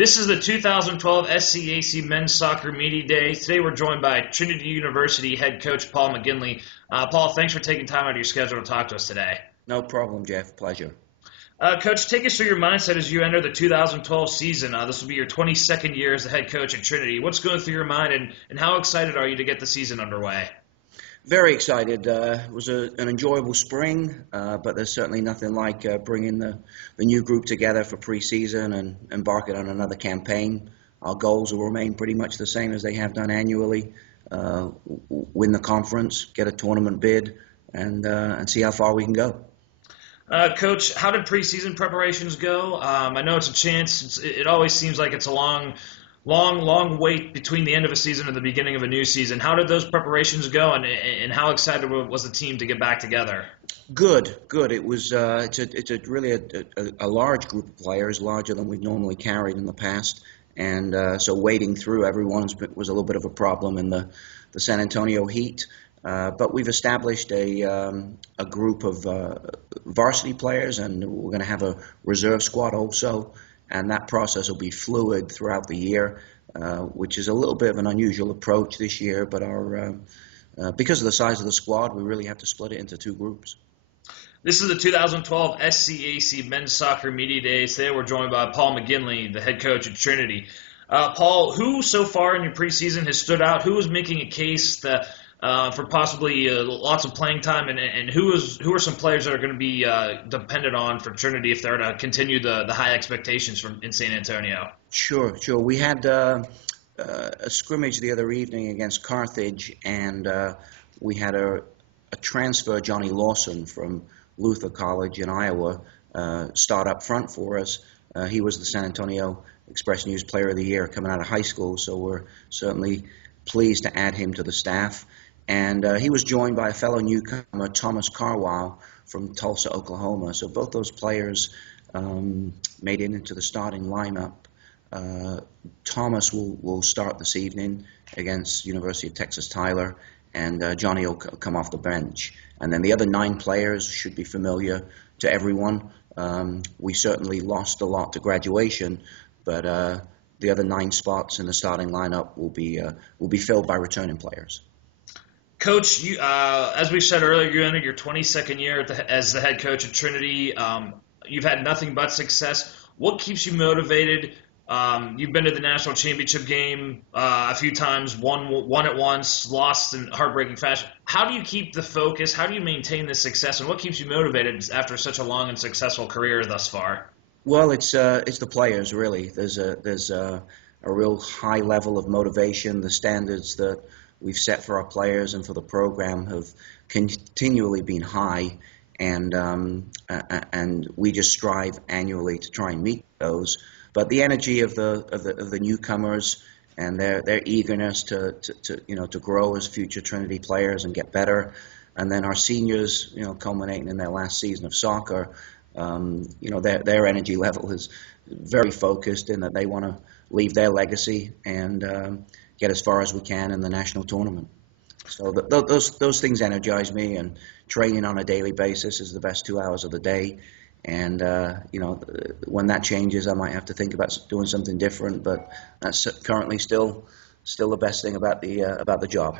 This is the 2012 SCAC Men's Soccer Media Day. Today we're joined by Trinity University head coach Paul McGinlay. Paul, thanks for taking time out of your schedule to talk to us today. No problem, Jeff. Pleasure. Coach, take us through your mindset as you enter the 2012 season. This will be your 22nd year as the head coach at Trinity. What's going through your mind, and how excited are you to get the season underway? Very excited. It was an enjoyable spring, but there's certainly nothing like bringing the new group together for preseason and embarking on another campaign. Our goals will remain pretty much the same as they have done annually. Win the conference, get a tournament bid, and see how far we can go. Coach, how did preseason preparations go? I know it's a chance. It always seems like it's a long wait between the end of a season and the beginning of a new season. How did those preparations go, and how excited was the team to get back together? Good. It was it's really a large group of players, larger than we've normally carried in the past, and so wading through everyone was a little bit of a problem in the San Antonio heat. But we've established a group of varsity players, and we're going to have a reserve squad also. And that process will be fluid throughout the year, which is a little bit of an unusual approach this year. But because of the size of the squad, we really have to split it into two groups. This is the 2012 SCAC Men's Soccer Media Days. Today we're joined by Paul McGinlay, the head coach at Trinity. Paul, who so far in your preseason has stood out? Who is making a case that for possibly lots of playing time, and who are some players that are going to be dependent on for Trinity if they're to continue the high expectations in San Antonio? Sure. We had a scrimmage the other evening against Carthage, and we had a transfer, Johnny Lawson from Luther College in Iowa, start up front for us. He was the San Antonio Express News Player of the Year coming out of high school, so we're certainly pleased to add him to the staff. And he was joined by a fellow newcomer, Thomas Carwile, from Tulsa, Oklahoma. So both those players made it into the starting lineup. Thomas will start this evening against University of Texas Tyler, and Johnny will come off the bench. And then the other 9 players should be familiar to everyone. We certainly lost a lot to graduation, but the other 9 spots in the starting lineup will be filled by returning players. Coach, as we said earlier, you entered your 22nd year as the head coach at Trinity. You've had nothing but success. What keeps you motivated? You've been to the national championship game a few times, won it once, lost in heartbreaking fashion. How do you keep the focus? How do you maintain this success? And what keeps you motivated after such a long and successful career thus far? Well, it's the players, really. There's a real high level of motivation. The standards that we've set for our players and for the program have continually been high, and we just strive annually to try and meet those. But the energy of the newcomers and their eagerness to grow as future Trinity players and get better, and then our seniors, culminating in their last season of soccer, their energy level is very focused in that they want to leave their legacy and get as far as we can in the national tournament. So those things energize me, and training on a daily basis is the best 2 hours of the day. And when that changes, I might have to think about doing something different. But that's currently still the best thing about the job.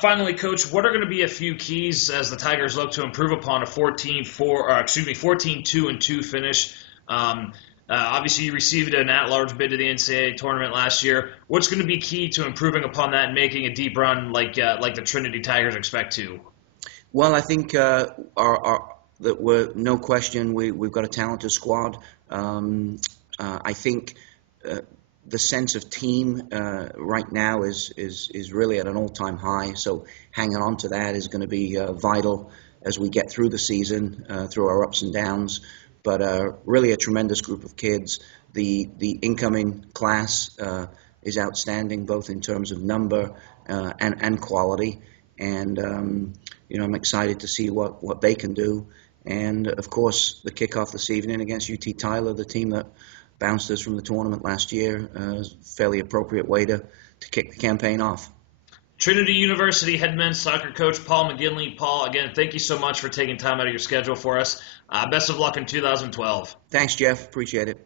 Finally, Coach, what are going to be a few keys as the Tigers look to improve upon a 14-2-2 finish? Obviously, you received an at-large bid to the NCAA tournament last year. What's going to be key to improving upon that and making a deep run like the Trinity Tigers expect to? Well, I think that we're no question we've got a talented squad. I think the sense of team right now is really at an all-time high. So hanging on to that is going to be vital as we get through the season, through our ups and downs. But really a tremendous group of kids. The incoming class is outstanding, both in terms of number and quality. And I'm excited to see what they can do. And of course, the kickoff this evening against UT Tyler, the team that bounced us from the tournament last year, is a fairly appropriate way to kick the campaign off. Trinity University head men's soccer coach Paul McGinlay. Paul, again, thank you so much for taking time out of your schedule for us. Best of luck in 2012. Thanks, Jeff. Appreciate it.